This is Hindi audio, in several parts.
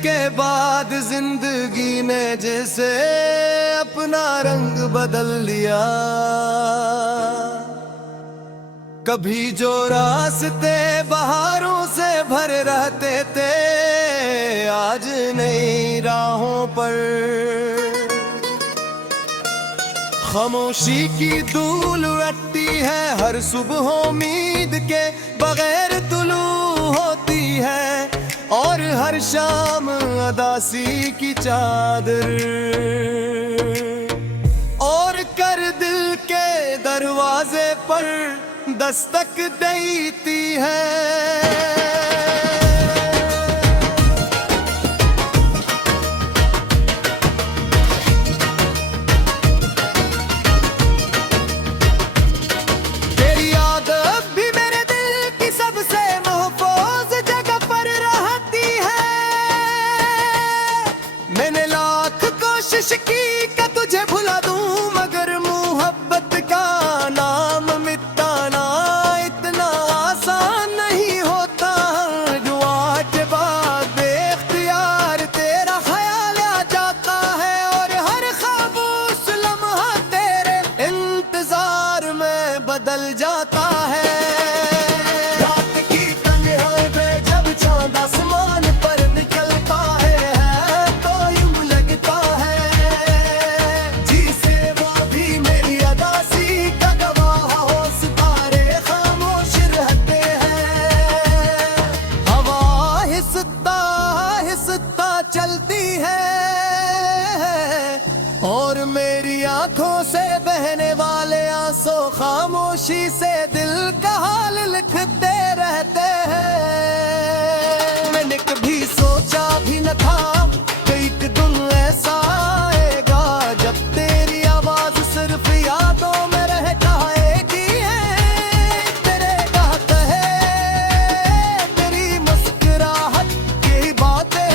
के बाद जिंदगी ने जैसे अपना रंग बदल लिया। कभी जो रास्ते बहारों से भरे रहते थे, आज नई राहों पर खामोशी की धूल उड़ती है। हर सुबह उम्मीद के बगैर तुलू होती है, और हर शाम अदासी की चादर और कर दिल के दरवाजे पर दस्तक देती है। कोशिश की कि तुझे भुला दूं, मगर मोहब्बत का नाम मिटाना इतना आसान नहीं होता। दुआ के बाद बेख्तियार तेरा ख्याल आ जाता है, और हर खामोश लम्हा तेरे इंतजार में बदल जाता है। रात की तन्हाई में जब चांद आसमान पर निकलता है, तो यूं लगता है चलती है, और मेरी आंखों से बहने वाले आंसू खामोशी से दिल का हाल लिखते रहते हैं। मैंने कभी सोचा भी न था कि एक दिन ऐसा आएगा जब तेरी आवाज सिर्फ यादों में रह जाएगी। तेरे गाते हैं, तेरी मुस्कुराहट की बातें,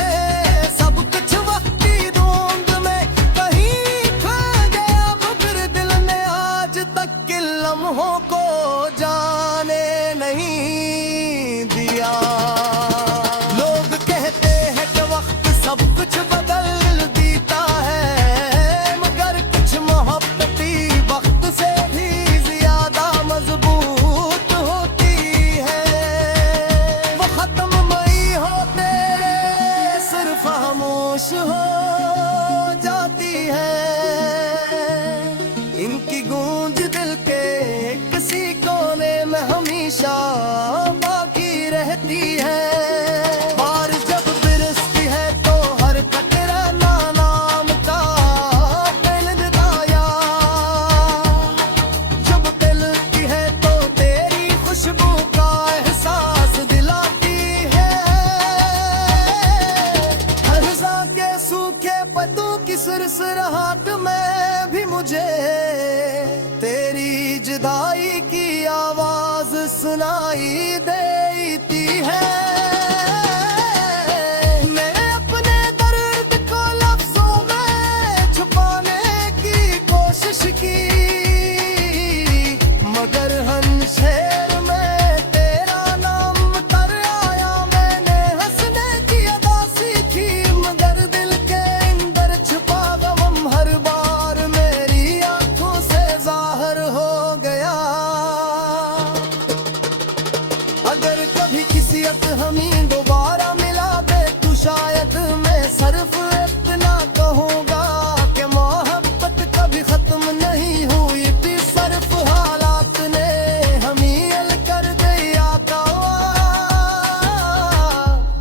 लम्हों को जाने नहीं दिया। लोग कहते हैं कि वक्त सब कुछ बदल देता है, मगर कुछ मोहब्बती वक्त से भी ज्यादा मजबूत होती है। वो खत्म नहीं होते, सिर्फ खामोश हो जाती है। इनकी गूंज दिल के किसी कोने में हमेशा बाकी रहती है। बारिश जब बरसती है तो हर कतरा नाम का दिलाया, जब दिलती है तो तेरी खुशबू का एहसास दिलाती है। हर के सूखे पत्तों की सुरसराहट में भी मुझे तेरी जुदाई की आवाज सुनाई देती है। मैं अपने दर्द को लफ्जों में छुपाने की कोशिश की, मगर हर शेर में तेरा नाम तर आया। मैंने हंसने की अदा सीखी, मगर दिल के अंदर छुपा गम हर बार मेरी आंखों से जाहिर हो गया। अगर कभी किस्मत हमें दोबारा मिला दे तो शायद मैं सिर्फ इतना कहूँगा कि मोहब्बत कभी खत्म नहीं हुई थी, सिर्फ हालात ने हमें अल कर दिया।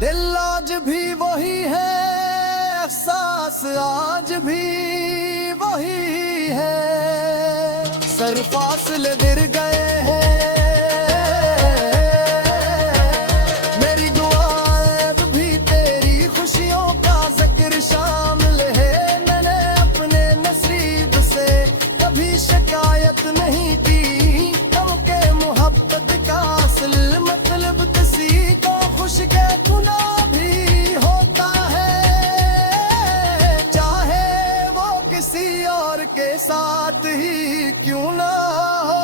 दिल आज भी वही है, एहसास आज भी वही है, सर फासले गिर गए हैं। मेरी दुआएं भी तेरी खुशियों का जिक्र शामिल है। मैंने अपने नसीब से कभी शिकायत नहीं की, क्योंकि मोहब्बत का असल मतलब किसी को खुश के गुना भी होता है, चाहे वो किसी और के साथ ही क्यों ना हो।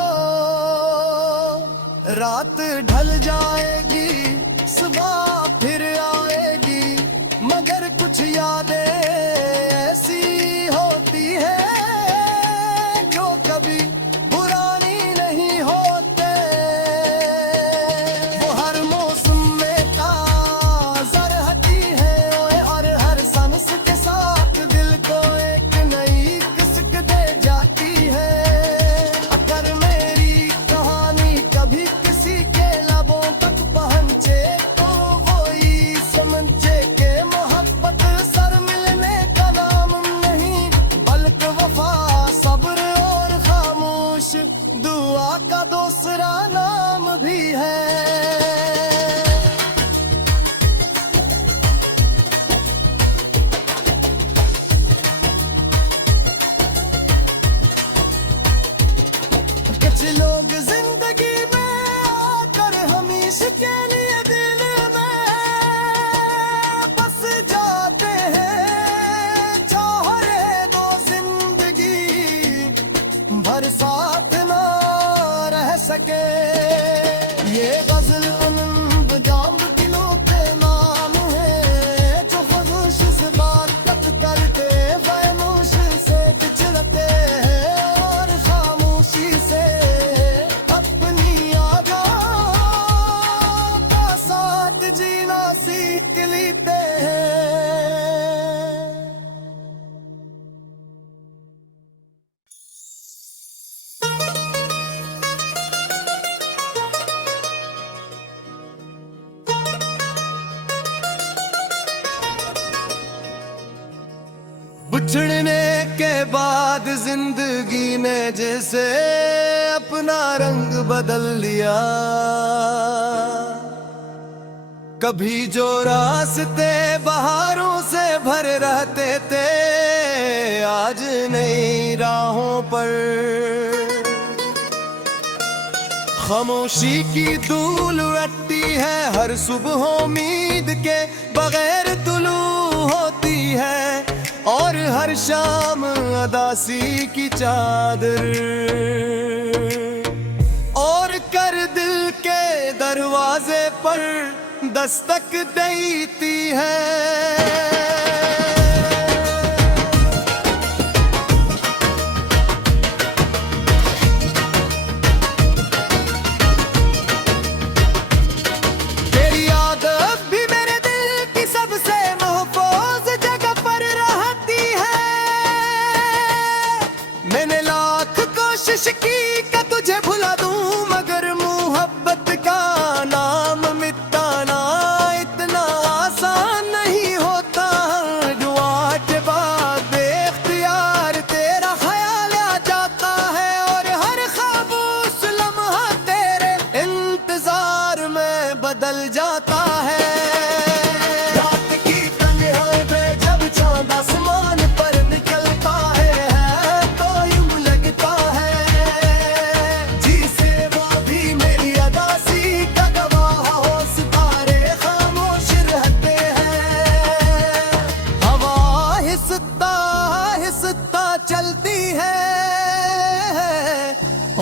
रात ढल जाएगी, सुबह फिर आएगी, मगर यादें ऐसी होती है जो कभी पुरानी नहीं होते। वो हर मौसम में ताज़ा रहती है और हर सांस के साथ दिल को एक नई किस्म दे जाती है। अगर मेरी कहानी कभी किसी के लबों तक पहुंचे तो वो ही समझे के मोहब्बत सर मिलने का नाम नहीं, बल्कि वफा, सब्र और खामोश दुआ का दूसरा नाम भी है। कुछ लोग जिंदगी में आकर हमेशा के लिए दिल में बस जाते हैं, चाह रहे दो जिंदगी भर साथ ना रह सके। ये गजल उन जाम दिलों के नाम है जो खामोश से बात करते, खामोश से बिछड़ते हैं और खामोशी से अपनी यादों का साथ जीना सीख लेते हैं। बिछड़ने के बाद जिंदगी ने जैसे अपना रंग बदल लिया। कभी जो रास्ते बहारों से भरे रहते थे आज नई राहों पर खामोशी की धूल उड़ती है। हर सुबह उम्मीद के बगैर तुलू होती है और हर शाम अदासी की चादर और कर दिल के दरवाजे पर दस्तक देती है। तेरी याद अब भी मेरे दिल की सबसे महफूज जगह पर रहती है। मैंने लाख कोशिश की कि तुझे भुला दूं मगर मोहब्बत का नाम मिटाना इतना आसान नहीं होता। दुआ के बाद बेख्तियार तेरा ख्याल आ जाता है और हर खामोश लम्हा तेरे इंतजार में बदल जाता है। रात की तन्हाई में जब चांद आसमान पर निकलता है तो यूं लगता है जिसे वो भी मेरी अदासी का गवाह हो। सितारे खामोश रहते हैं, हवा हिसता हिसता चलती है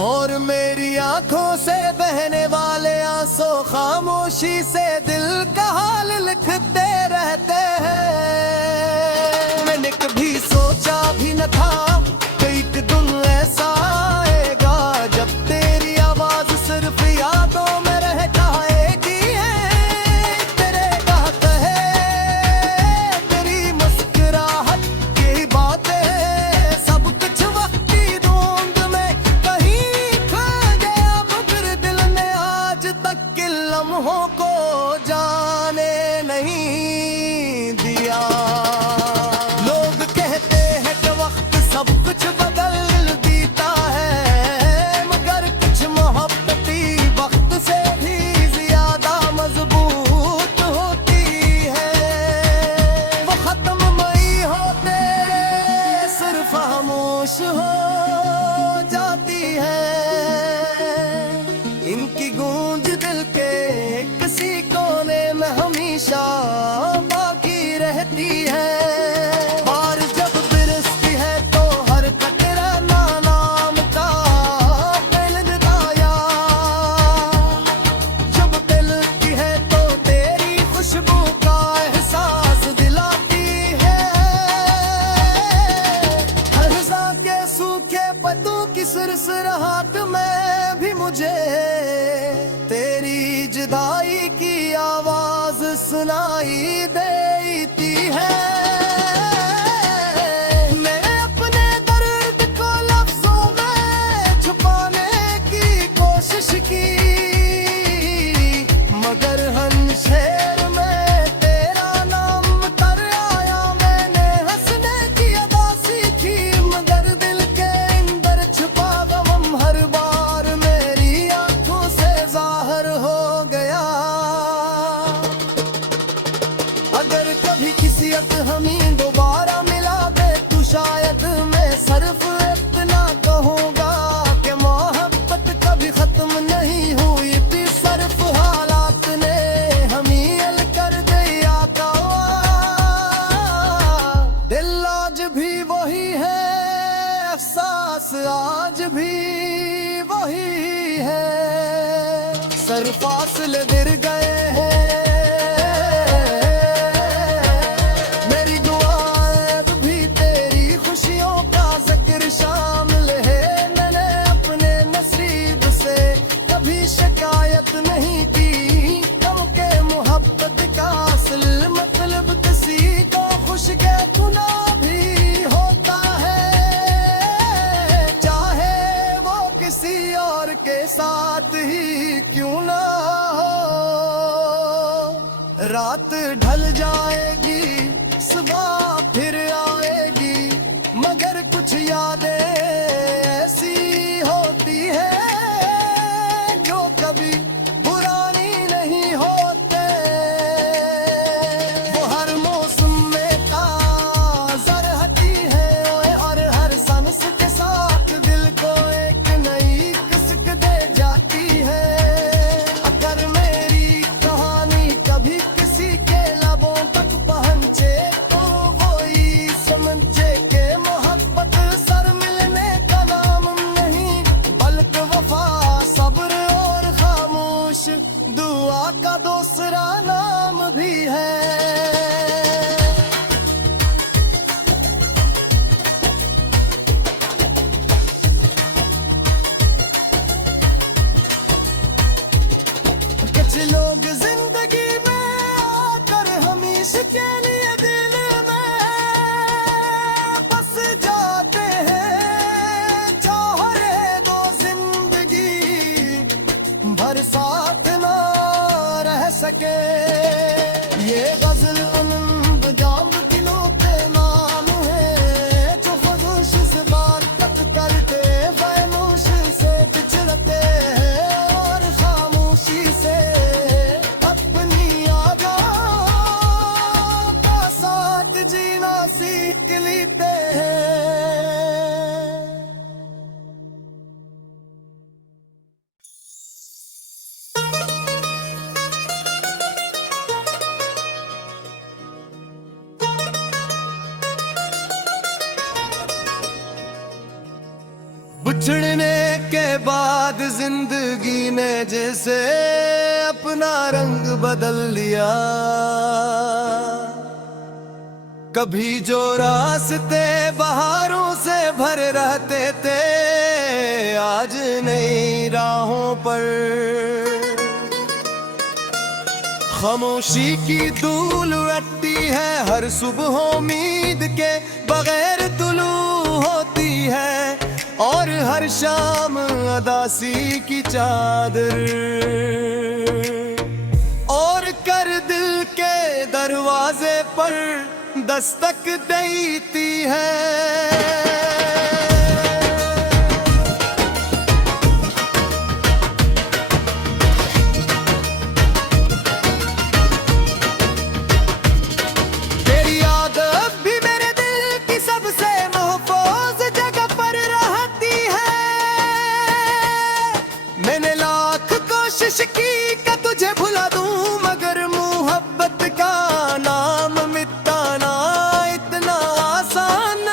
और मेरी आंखों से बहने वाले आंसू खामोशी से दिल का हाल लिखते रहते हैं। मैंने कभी सोचा भी न था कि एक दिन ऐसा आएगा जब तेरी आवाज सिर्फ यादों में रह जाएगी। तेरे बात है, तेरी मुस्कुराहट की बातें सब कुछ वक्त की धुंध में कहीं खो गया मगर दिल ने आज तक के लम्हों को जाने नहीं दिया। लोग कहते हैं कि वक्त सब कुछ बदल देता है मगर कुछ मोहब्बती वक्त से भी ज्यादा मजबूत होती है। वो खत्म नहीं होते सिर्फ खामोश हो जाती है। इनकी गूंज दिल के किसी कोने में हमेशा बाकी रहती है। बारिश जब बरसती है तो हर कतरा नाम का दिल लगाया। जब दिलती है तो तेरी खुशबू का एहसास दिलाती है। इस राहत में भी मुझे तेरी जुदाई की आवाज सुनाई देती है। मैंने अपने दर्द को लफ्जों में छुपाने की कोशिश की, मगर शेर में तेरा नाम तर आया। मैंने हंसने की अदा सीखी, मगर दिल के अंदर छुपा गम हर बार मेरी आंखों से जाहिर हो गया। अगर कभी किस्मत हमें दोबारा मिला दे तो शायद मैं सिर्फ इतना कहूँगा कि मोहब्बत कभी खत्म नहीं हुई थी, सिर्फ हालात ने हमें अल कर दिया था। दिल आज भी वही है, एहसास आज भी वही है, सर फासले गिर गए हैं। मेरी दुआएं भी तेरी खुशियों का जिक्र शामिल है। मैंने अपने नसीब से कभी शिकायत नहीं की, क्योंकि मोहब्बत का असल मतलब किसी को खुश कहना भी होता है, चाहे वो किसी और के साथ ही क्यों ना हो। रात ढल जाएगी, सुबह फिर आएगी, मगर कुछ यादें ऐसी होती है जो कभी पुरानी नहीं होते। वो हर मौसम में ताज़ा रहती है और हर सांस के साथ दिल को एक नई किस्म दे जाती है। अगर मेरी कहानी कभी किसी के लबों तक पहुंचे तो वो ही समझे कि मोहब्बत सर मिलने का नाम नहीं, बल्कि वफा, सब्र और खामोश दुआ का दूसरा नाम भी है। कुछ लोग जिंदगी में आकर हमेशा के लिए दिल में बस जाते हैं, चाह रहे दो जिंदगी भर साथ ना रह सके। ये गजल उन जाम दिलों के नाम है जो खुदोश से बात करते, खामोश से बिछड़ते हैं और खामोशी से अपनी यादों का साथ जीना सीख लेते हैं। बिछड़ने के बाद जिंदगी ने जैसे अपना रंग बदल लिया। कभी जो रास्ते बहारों से भरे रहते थे आज नई राहों पर खामोशी की धूल उड़ती है। हर सुबह उम्मीद के बगैर तुलू होती है और हर शाम अदासी की चादर और कर दिल के दरवाजे पर दस्तक देती है। कोशिश की कि तुझे भुला दूं, मगर मोहब्बत का नाम मिटाना इतना आसान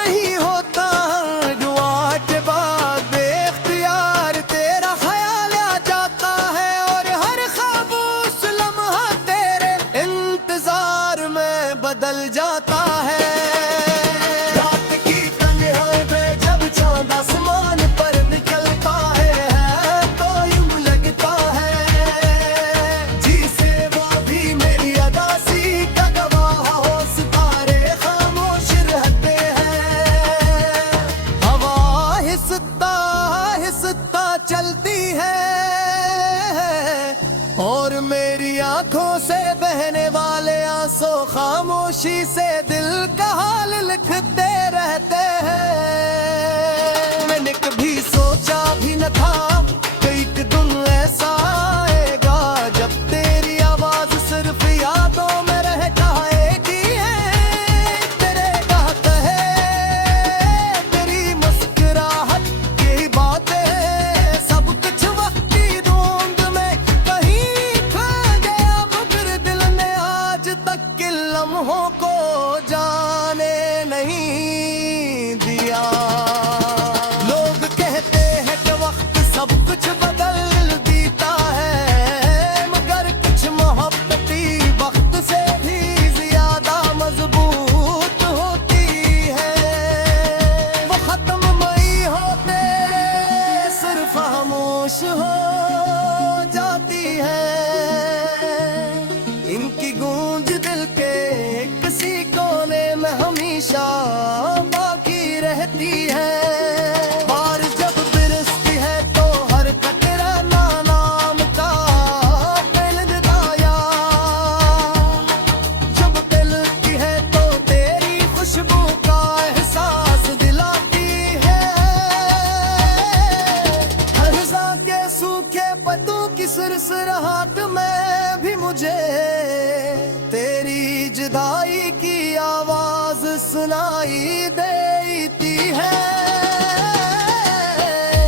सुनाई देती है।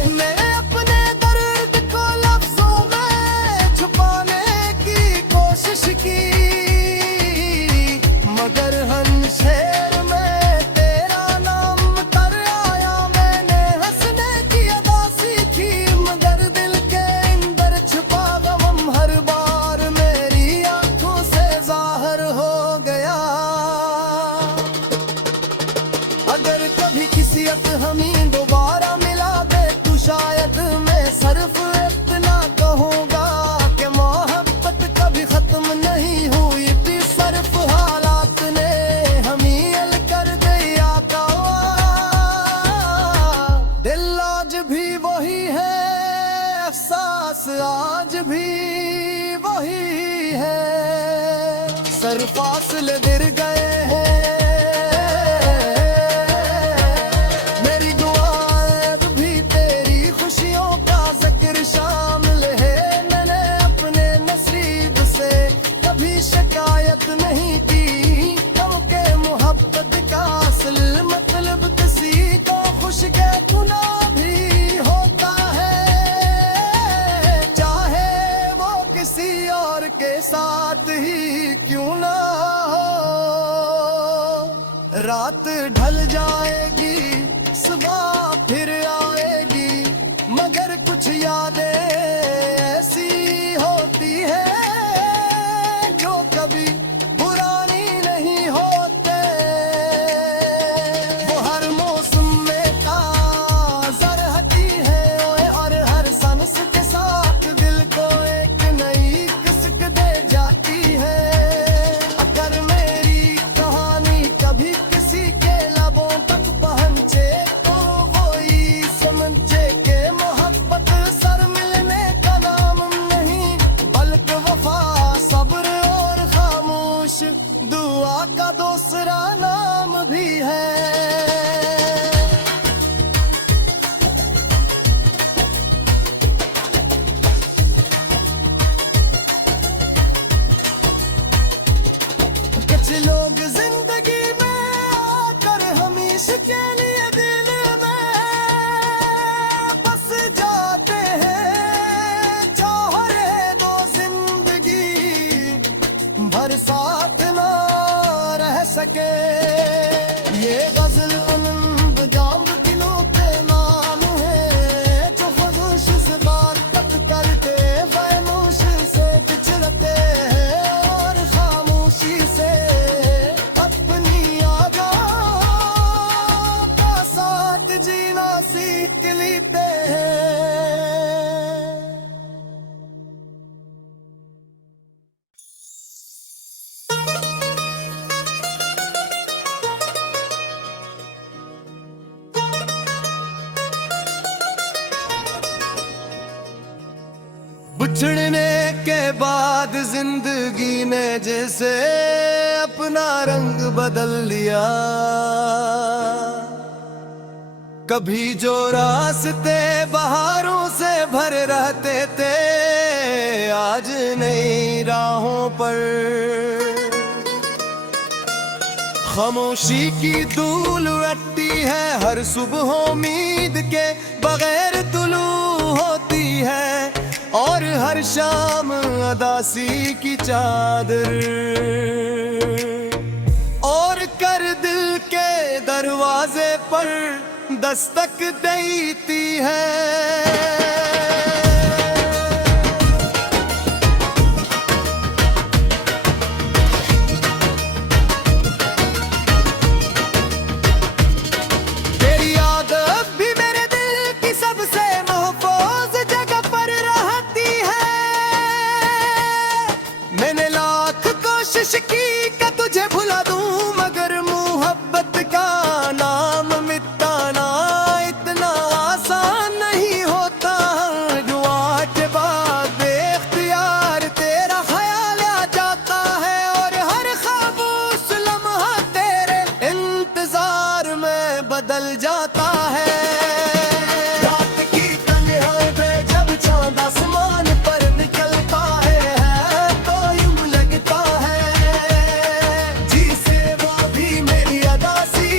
मैंने अपने दर्द को लफ्जों में छुपाने की कोशिश की, मगर हर शेर में तेरा नाम तर आया। मैंने हंसने की अदा सीखी, मगर दिल के अंदर छुपा गम हर बार मेरी आंखों से जाहिर हो गया। अगर कभी किस्मत हमें दोबारा मिला दे तो शायद मैं सिर्फ इतना कहूँगा कि मोहब्बत कभी खत्म नहीं हुई थी, सिर्फ हालात ने हमें अल कर दिया कवा। दिल आज भी वही है, एहसास आज भी वही है, सर फासले गिर गए हैं। मेरी दुआएं भी तेरी खुशियों का जिक्र शामिल है। मैंने अपने नसीब से कभी शिकायत नहीं की, क्योंकि मोहब्बत का असल मतलब किसी को खुश के गुना भी होता है, चाहे वो किसी और के साथ ही क्यों ना हो। रात ढल जाएगी, सुबह फिर आएगी, मगर कुछ यादें ऐसी होती है जो कभी पुरानी नहीं होते। वो हर मौसम में ताज़ा रहती है और हर सांस के साथ दिल को एक नई किस्म दे जाती है। अगर मेरी कहानी कभी किसी के लबों तक पहुंचे तो वो ही समझे कि मोहब्बत सर मिलने का नाम नहीं, बल्कि वफा, सब्र और खामोश दुआ का दूसरा नाम भी है। कुछ लोग जिंदगी में आकर हमेशा के लिए दिल में बस जाते हैं, चाह रहे दो जिंदगी भर साथ ना रह सके। ये गजल उन जाम दिलों के नाम है जो खुदोश से बात करते, खामोश से बिछड़ते हैं और खामोशी से अपनी यादों का साथ जीना सीख लेते हैं। बिछड़ने के बाद जिंदगी ने जैसे अपना रंग बदल लिया। कभी जो रास्ते बहारों से भरे रहते थे आज नई राहों पर खामोशी की धूल उड़ती है। हर सुबह उम्मीद के बगैर तुलू होती है और हर शाम अदासी की चादर और कर दिल के दरवाजे पर दस्तक देती है। कोशिश की कि तुझे भुला दूं मगर मोहब्बत का नाम मिटाना इतना आसान नहीं होता। दुआ के बाद बेख्तियार तेरा ख्याल आ जाता है और हर खामोश लम्हा तेरे इंतजार में बदल जाता है। रात की तन्हाई में जब चांद आसमान पर निकलता है तो यूं लगता है जी से वो भी मेरी अदा सी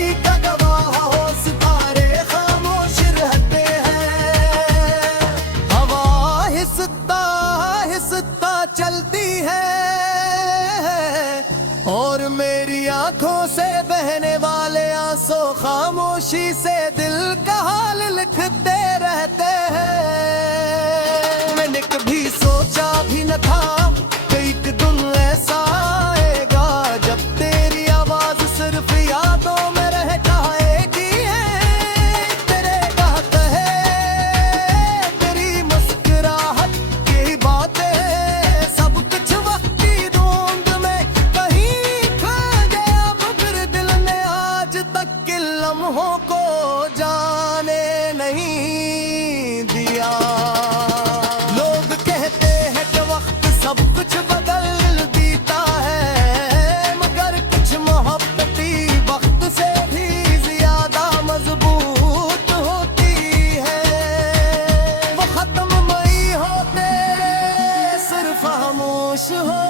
खामोशी से दिल का हाल लिखते रहते हैं। मैंने कभी सोचा भी न था कि एक दिन ऐसा आएगा जब तेरी आवाज सिर्फ यादों में रह जाएगी। तेरे बात है, तेरी मुस्कुराहट की बातें, सब कुछ वक्त की धुंध में कहीं खो गया। फिर दिल ने आज तक के लम्हों को जाने नहीं दिया। लोग कहते हैं कि वक्त सब कुछ बदल देता है, मगर कुछ मोहब्बती वक्त से भी ज्यादा मजबूत होती है। वो खत्म नहीं होते, सिर्फ खामोश हो